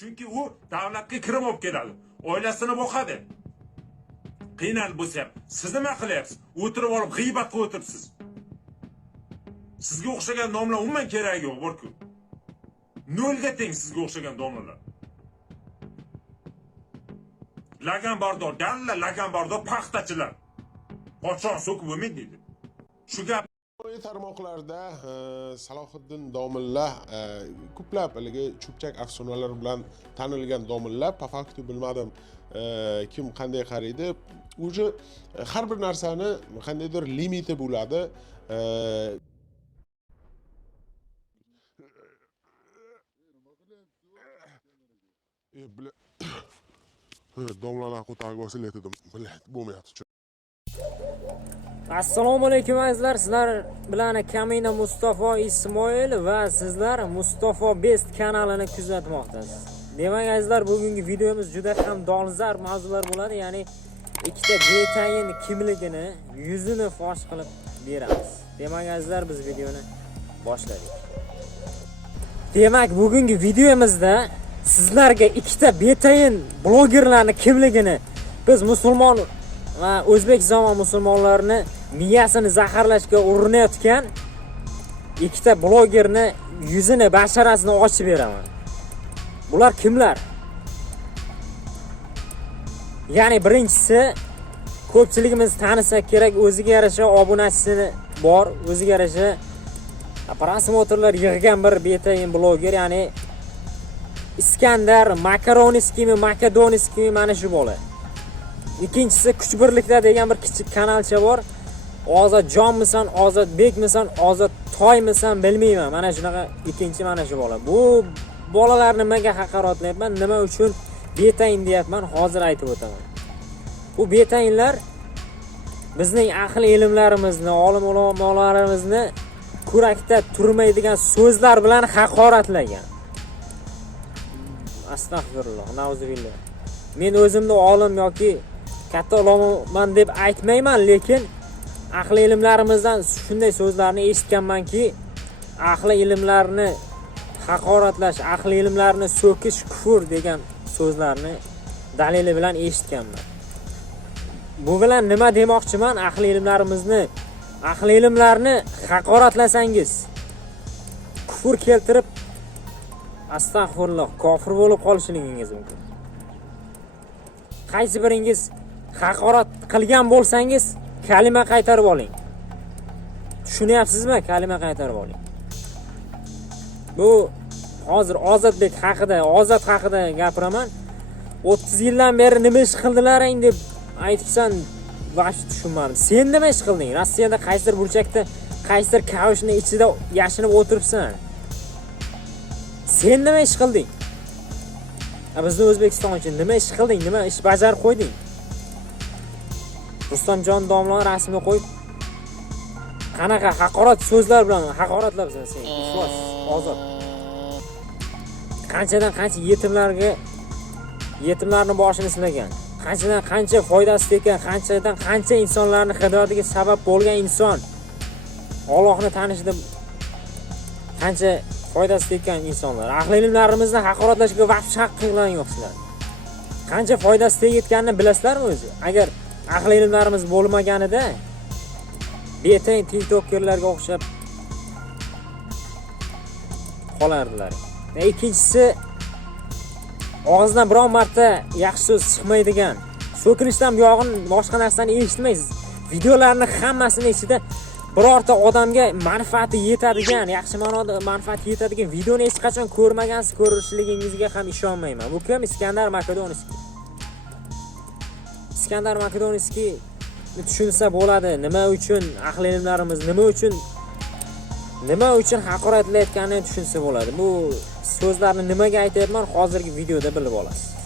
chunki u davlatga kirim olib keladi. Oilasini boqadi. Qiynalib bo'lsa ham siz nima qilyapsiz? O'tirib olib g'iybat qilib o'tiribsiz. Sizga o'xshagan domla umuman keragi yo'q borku. Nolga teng sizga o'xshagan domlalar. Laganbardor galla lagan paxtachilar. Qochon so'kib bo'lmaydi deydi. Shu gap ijtimoiy tarmoqlarda e, salohiddin domilla e, ko'plab haligi cho'pchak afsonalar bilan tanilgan domilla по факту bilmadim e, kim qanday qaraydi уже e, har bir narsani qandaydir limiti bo'ladi e, E, bля. domlalar ko'tarib блять бумят assalomu alaykum azizlar. Sizlar bilan kamina mustafa ismoil va sizlar mustafa best kanalini kuzatmoqdasiz. Demak azizlar bugungi videomiz juda ham dolzarb mavzular bo'ladi. Ya'ni ikkita betayin kimligini yuzini fosh qilib beramiz. Demak azizlar biz videoni boshladik. Demak bugungi videomizda sizlarga ikkita betayin blogerlarni kimligini biz musulmon va o'zbekiston va musulmonlarni miyasini zaharlashga urinayotgan ikkita blogerni yuzini basharasini ochib beraman. Bular kimlar? Ya'ni birinchisi ko'pchiligimiz tanisa kerak o'ziga yarasha obunachisi bor o'ziga yarasha prosmotrlar yig'gan bir betayin bloger ya'ni iskandar makaroniskiymi makedoniskiymi mana shu bola. İkkinchisi kuch birlikda degan bir kichik kanalcha bor ozodjonmisan ozodbekmisan ozod toymisan bilmayman. Mana shunaqa ikkinchi mana shu bola. Bu bolalarni nimaga haqoratlayapman. Nima uchun betayin deyapman hozir aytib o'taman. Bu betayinlar bizning aql ilmlarimizni olim ulamolarimizni kurakda turmaydigan so'zlar bilan haqoratlagan. Astag'firulloh nauzubillah. Men o'zimni olim yoki katta ulamoman deb aytmayman lekin ahli ilmlarimizdan shunday so'zlarni eshitganmanki ahli ilmlarni haqoratlash ahli ilmlarni so'kish kufr degan so'zlarni dalili bilan eshitganman. Bu bilan nima demoqchiman? Ahli ilmlarimizni ahli ilmlarni haqoratlasangiz kufr keltirib astag'firulloh kofir bo'lib qolishligingiz mumkin. Qaysi biringiz haqorat qilgan bo'lsangiz kalima qaytarib oling. Tushunyapsizmi? Kalima qaytarib oling. Bu hozir ozodbek haqida ozod haqida gapiraman. O'ttiz yildan beri nima ish qildilaring deb aytibsan вообще tushunmadim. Sen nima ish qilding? Rossiyada qaysidir burchakda qaysidir kavushni ichida yashinib o'tiribsan. Sen nima ish qilding? Bizni o'zbekiston uchun nima ish qilding? Nima ish bajarib qo'yding? Rustamjon domlani rasmini qo'yib qanaqa haqorat so'zlar bilan haqoratlabsan sen iflos ozod. Qanchadan qancha yetimlarga yetimlarni boshini silagan qanchadan qancha foydasi tekkan qanchadan qancha insonlarni hidoyatiga sabab bo'lgan inson Allohni tanishida qancha foydasi tekkan insonlar. Ahli ilmlarimizni haqoratlashga vahsh yo'q sizlar qancha foydasi tegayotganini bilasizlarmi o'zi? Agar ahli ilmlarimiz bo'lmaganida betang tiktokkerlarga o'xshab qolardilar. E, ikkinchisi og'zidan biron marta yaxshi so'z chiqmaydigan so'kinishdan buyog'in boshqa narsani eshitmaysiz. Videolarni hammasini ichida birorta odamga manfaati yetadigan yaxshi ma'noda manfaati yetadigan videoni hech qachon ko'rmagansiz ko'rishligingizga ham ishonmayman. Bu kim? Iskandar makedonskiy. Iskandar makedonskiy tushunsa bo'ladi. Nima uchun ahli ilmlarimiz nima uchun nima uchun haqoratlayotganini tushunsa bo'ladi. Bu so'zlarni nimaga aytyapman hozirgi videoda bilib olasiz.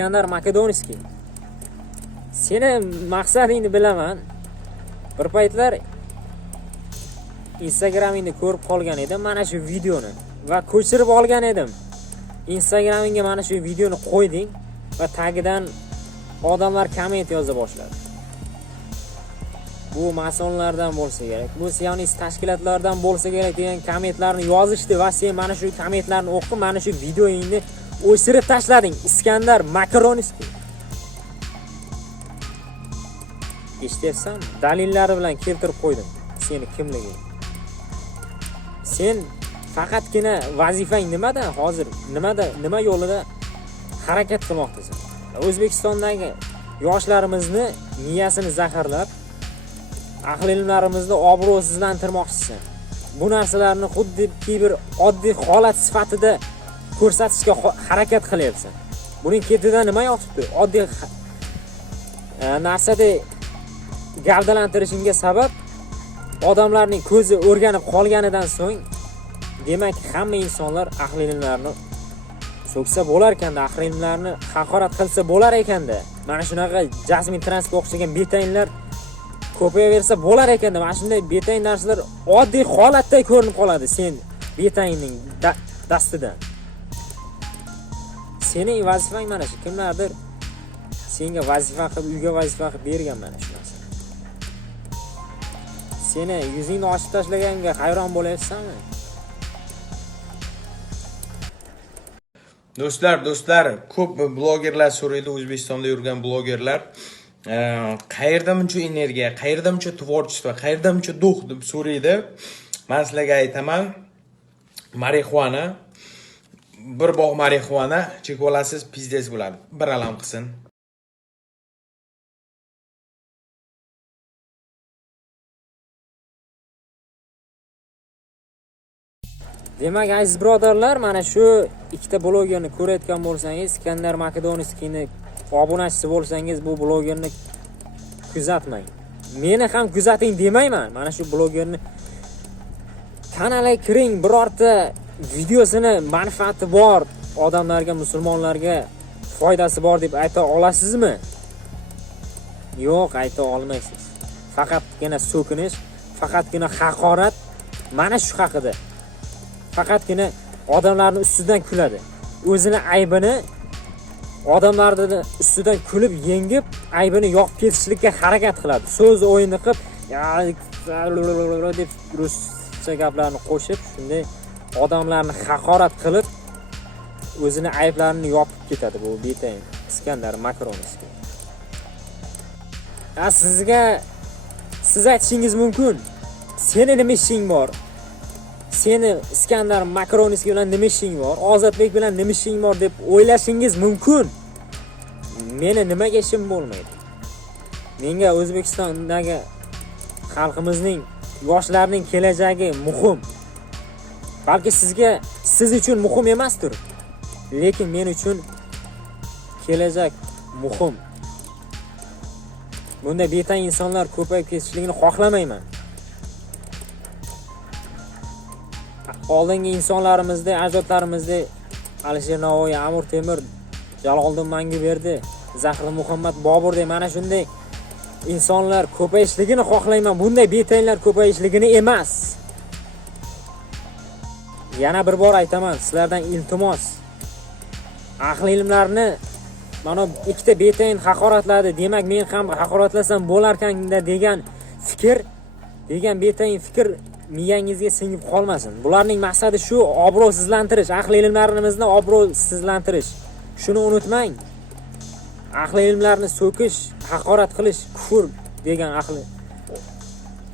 Iskandar makedonskiy. Seni maqsadingni bilaman. Bir paytlar instagramingni ko'rib qolgan edim mana shu videoni va ko'chirib olgan edim. Instagramingga mana shu videoni qo'yding va tagidan odamlar komment yoza boshladi. Bu masonlardan bo'lsa kerak bu sionist tashkilotlardan bo'lsa kerak degan kommentlarni yozishdi va sen mana shu kommentlarni o'qib mana shu videoingni o'chirib tashlading. Iskandar makaronskiy eshityapsanmi dalillari bilan keltirib qo'ydim seni kimliging sen faqatgina vazifang nimada hozir? Nimada nima yo'lida harakat qilmoqdasan? O'zbekistondagi yoshlarimizni miyasini zaharlab ahli ilmlarimizni obro'sizlantirmoqchisan bu narsalarni xuddiki bir oddiy holat sifatida ko'rsatishga harakat qilyapsan buning ketidan nima yotibdi oddiy e, narsada gavdalantirishingga sabab odamlarning ko'zi o'rganib qolganidan so'ng demak hamma insonlar ahli ilmlarni so'ksa bo'lar ekanda ahli ilmlarni haqorat qilsa bo'lar ekanda. Mana shunaqa jasmin transga o'xshagan betayinlar ko'payaversa bo'lar ekanda. Mana shunday betayin narsalar oddiy holatda ko'rinib qoladi sen betayinning da- dastidan. Sening vazifang mana shu kimlardir? Senga vazifa qilib uyga vazifa qilib bergan mana shu narsa. Seni yuzingni ochib tashlaganga hayron bo'lyapsanmi do'stlar do'stlar ko'p blogerlar so'raydi o'zbekistonda yurgan blogerlar. Qayerda buncha energiya qayerda buncha творчество qayerda buncha дух deb so'raydi. Man sizlarga aytaman marixuana bir bog' marixuana chekib olasiz pizdes bo'ladi. Bir alam qilsin. Demak aziz birodarlar mana shu ikkita blogerni ko'rayotgan bo'lsangiz iskandar makedonskiyni obunachisi bo'lsangiz bu blogerni kuzatmang. Meni ham kuzating demayman. Mana shu blogerni kanaliga kiring birorta videosini manfaati bor odamlarga musulmonlarga foydasi bor deb ayta olasizmi? Yo'q ayta olmaysiz. Faqatgina so'kinish faqatgina haqorat mana shu haqida. Faqatgina odamlarni ustidan kuladi. O'zini aybini odamlarni ustidan kulib yengib aybini yopib ketishlikka harakat qiladi. So'z o'yini qilib deb ruscha gaplarni qo'shib shunday odamlarni haqorat qilib o'zini ayblarini yopib ketadi bu betayin iskandar makronovskiy a sizga siz aytishingiz mumkin. Seni nima ishing bor? Seni iskandar makronovskiy bilan nima ishing bor? Ozodbek bilan nima ishing bor deb o'ylashingiz mumkin. Meni nimaga ishim bo'lmaydi? Menga o'zbekistondagi xalqimizning yoshlarning kelajagi muhim. Balki sizga siz uchun muhim emasdir. Lekin men uchun kelajak muhim. Bunday betang insonlar ko'payib ketishligini xohlamayman. Oldingi insonlarimizda ajdodlarimizda alisher navoiy amir temur jaloliddin manguberdi zahri muhammad boburday mana shunday insonlar ko'payishligini xohlayman. Bunday betanglar ko'payishligini emas. Yana bir bor aytaman sizlardan iltimos. Ahli ilmlarni mana ikkita betayin haqoratladi. Demak men ham haqoratlasam bo'larkanda degan fikr degan betayin fikr miyangizga singib qolmasin. Bularning maqsadi shu obro'sizlantirish ahli ilmlarimizni obro'sizlantirish. Shuni unutmang ahli ilmlarni so'kish haqorat qilish kufr degan ahli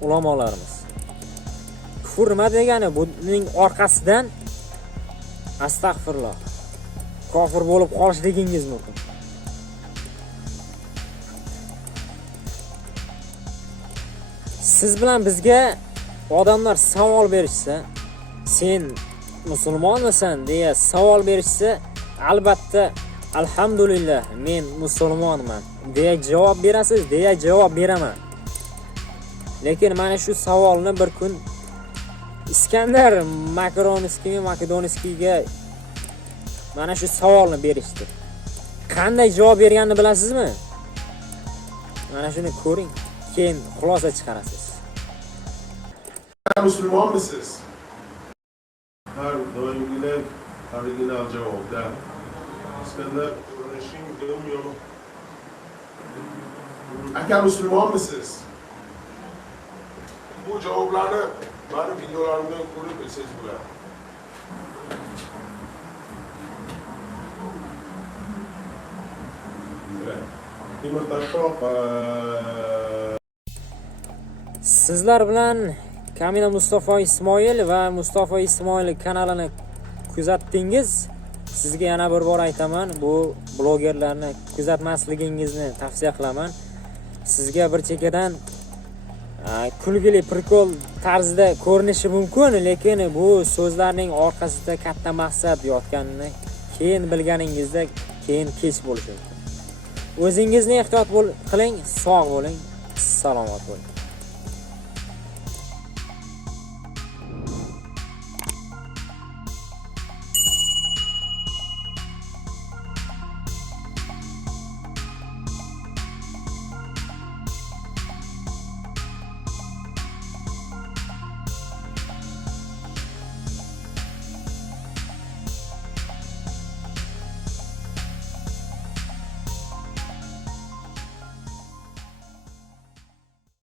ulamolarimiz. Kufr nima degani buning orqasidan astag'firulloh. Kofir bo'lib qolishligingiz mumkin. Siz bilan bizga odamlar savol berishsa sen musulmonmisan deya savol berishsa albatta alhamdulillah men musulmonman deya javob berasiz deya javob beraman. Lekin mana shu savolni bir kun iskandar makaronskiy makedonskiyga mana shu savolni berishdi. Qanday javob berganini bilasizmi? Mana shuni ko'ring keyin xulosa chiqarasiz. Musulmonmisiz? Har doimgidek original javobda. Iskandar ko'rinishing dum yo'q. Aka musulmonmisiz? Bu javoblarni mani videolarimdan ko'rib bilsangiz bo'ladi Timur Tashroq sizlar bilan kamina mustafo ismoil va mustafo ismoil kanalini kuzatdingiz. Sizga yana bir bor aytaman bu blogerlarni kuzatmasligingizni tavsiya qilaman. Sizga bir chekkadan kulgili prikol tarzida ko'rinishi mumkin lekin bu so'zlarning orqasida katta maqsad yotganini keyin bilganingizda keyin kech bo'lishi mumkin. O'zingizni ehtiyot bo'l- qiling sog' bo'ling salomat bo'ling.